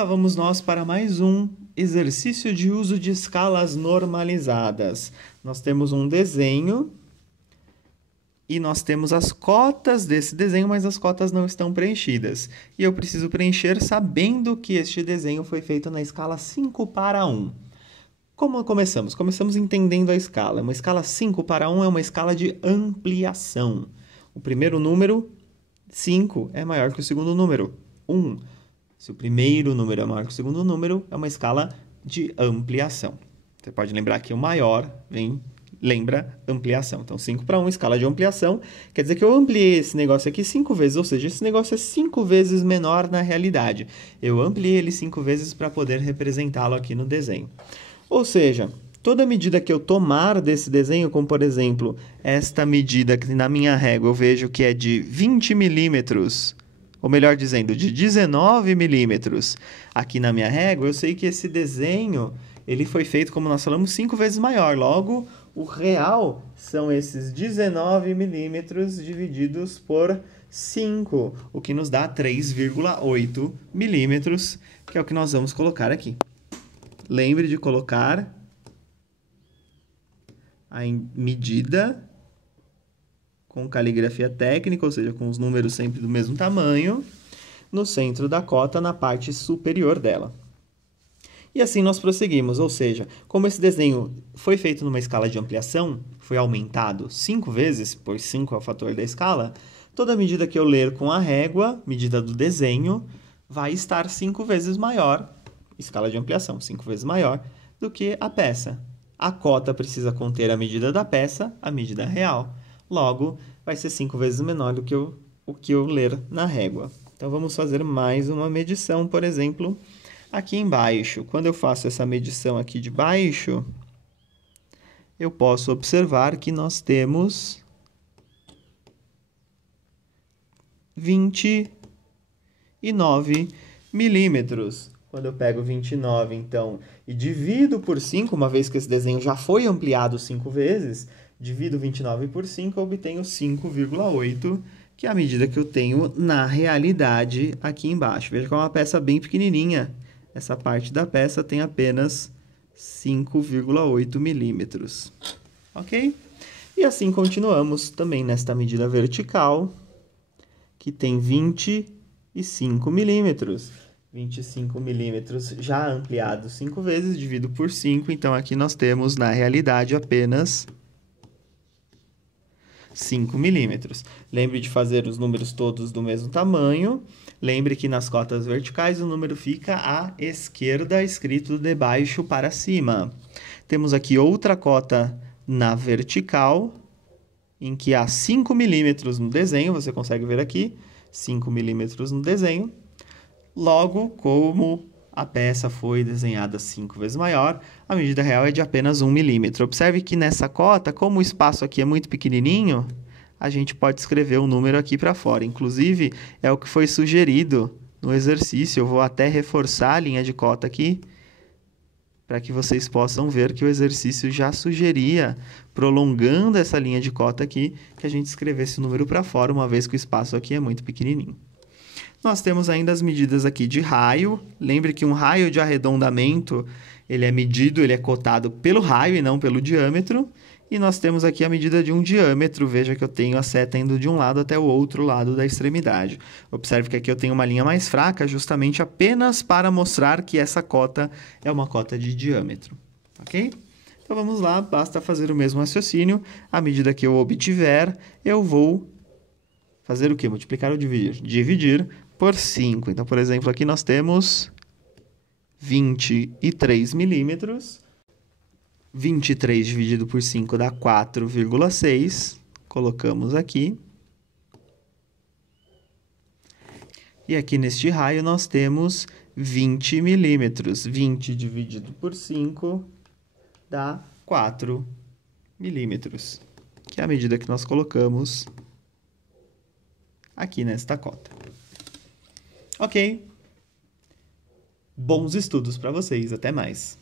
lá vamos nós para mais um exercício de uso de escalas normalizadas. Nós temos um desenho e nós temos as cotas desse desenho, mas as cotas não estão preenchidas. E eu preciso preencher sabendo que este desenho foi feito na escala 5:1. Como começamos? Começamos entendendo a escala. Uma escala 5:1 é uma escala de ampliação. O primeiro número, 5, é maior que o segundo número, 1. Se o primeiro número é maior que o segundo número, é uma escala de ampliação. Você pode lembrar que o maior lembra ampliação. Então, 5:1, escala de ampliação, quer dizer que eu ampliei esse negócio aqui 5 vezes, ou seja, esse negócio é 5 vezes menor na realidade. Eu ampliei ele 5 vezes para poder representá-lo aqui no desenho. Ou seja, toda medida que eu tomar desse desenho, como por exemplo, esta medida que na minha régua eu vejo que é de 20 milímetros, ou melhor dizendo, de 19 milímetros aqui na minha régua, eu sei que esse desenho ele foi feito, como nós falamos, 5 vezes maior. Logo, o real são esses 19 milímetros divididos por 5, o que nos dá 3,8 milímetros, que é o que nós vamos colocar aqui. Lembre de colocar a medida com caligrafia técnica, ou seja, com os números sempre do mesmo tamanho, no centro da cota, na parte superior dela. E assim nós prosseguimos, ou seja, como esse desenho foi feito numa escala de ampliação, foi aumentado 5 vezes, pois 5 é o fator da escala, toda medida que eu ler com a régua, medida do desenho, vai estar 5 vezes maior, escala de ampliação, 5 vezes maior, do que a peça. A cota precisa conter a medida da peça, a medida real. Logo, vai ser 5 vezes menor do que o que eu ler na régua. Então, vamos fazer mais uma medição, por exemplo, aqui embaixo. Quando eu faço essa medição aqui de baixo, eu posso observar que nós temos 29 milímetros. Quando eu pego 29, então, e divido por 5, uma vez que esse desenho já foi ampliado 5 vezes, divido 29 por 5, eu obtenho 5,8, que é a medida que eu tenho na realidade aqui embaixo. Veja que é uma peça bem pequenininha. Essa parte da peça tem apenas 5,8 milímetros. Ok? E assim continuamos também nesta medida vertical, que tem 25 milímetros. 25 milímetros já ampliado 5 vezes, divido por 5, então aqui nós temos, na realidade, apenas 5 milímetros. Lembre de fazer os números todos do mesmo tamanho. Lembre que nas cotas verticais o número fica à esquerda, escrito de baixo para cima. Temos aqui outra cota na vertical, em que há 5 milímetros no desenho, você consegue ver aqui, 5 milímetros no desenho. Logo, como a peça foi desenhada 5 vezes maior, a medida real é de apenas 1 milímetro. Observe que nessa cota, como o espaço aqui é muito pequenininho, a gente pode escrever um número aqui para fora. Inclusive, é o que foi sugerido no exercício. Eu vou até reforçar a linha de cota aqui, para que vocês possam ver que o exercício já sugeria, prolongando essa linha de cota aqui, que a gente escrevesse o número para fora, uma vez que o espaço aqui é muito pequenininho. Nós temos ainda as medidas aqui de raio. Lembre que um raio de arredondamento, ele é medido, ele é cotado pelo raio e não pelo diâmetro. E nós temos aqui a medida de um diâmetro. Veja que eu tenho a seta indo de um lado até o outro lado da extremidade. Observe que aqui eu tenho uma linha mais fraca, justamente apenas para mostrar que essa cota é uma cota de diâmetro. Ok? Então, vamos lá. Basta fazer o mesmo raciocínio. À medida que eu obtiver, eu vou fazer o quê? Multiplicar ou dividir? Dividir por 5. Então, por exemplo, aqui nós temos 23 milímetros. 23 dividido por 5 dá 4,6. Colocamos aqui. E aqui neste raio nós temos 20 milímetros. 20 dividido por 5 dá 4 milímetros, que é a medida que nós colocamos aqui nesta cota. Ok? Bons estudos para vocês. Até mais.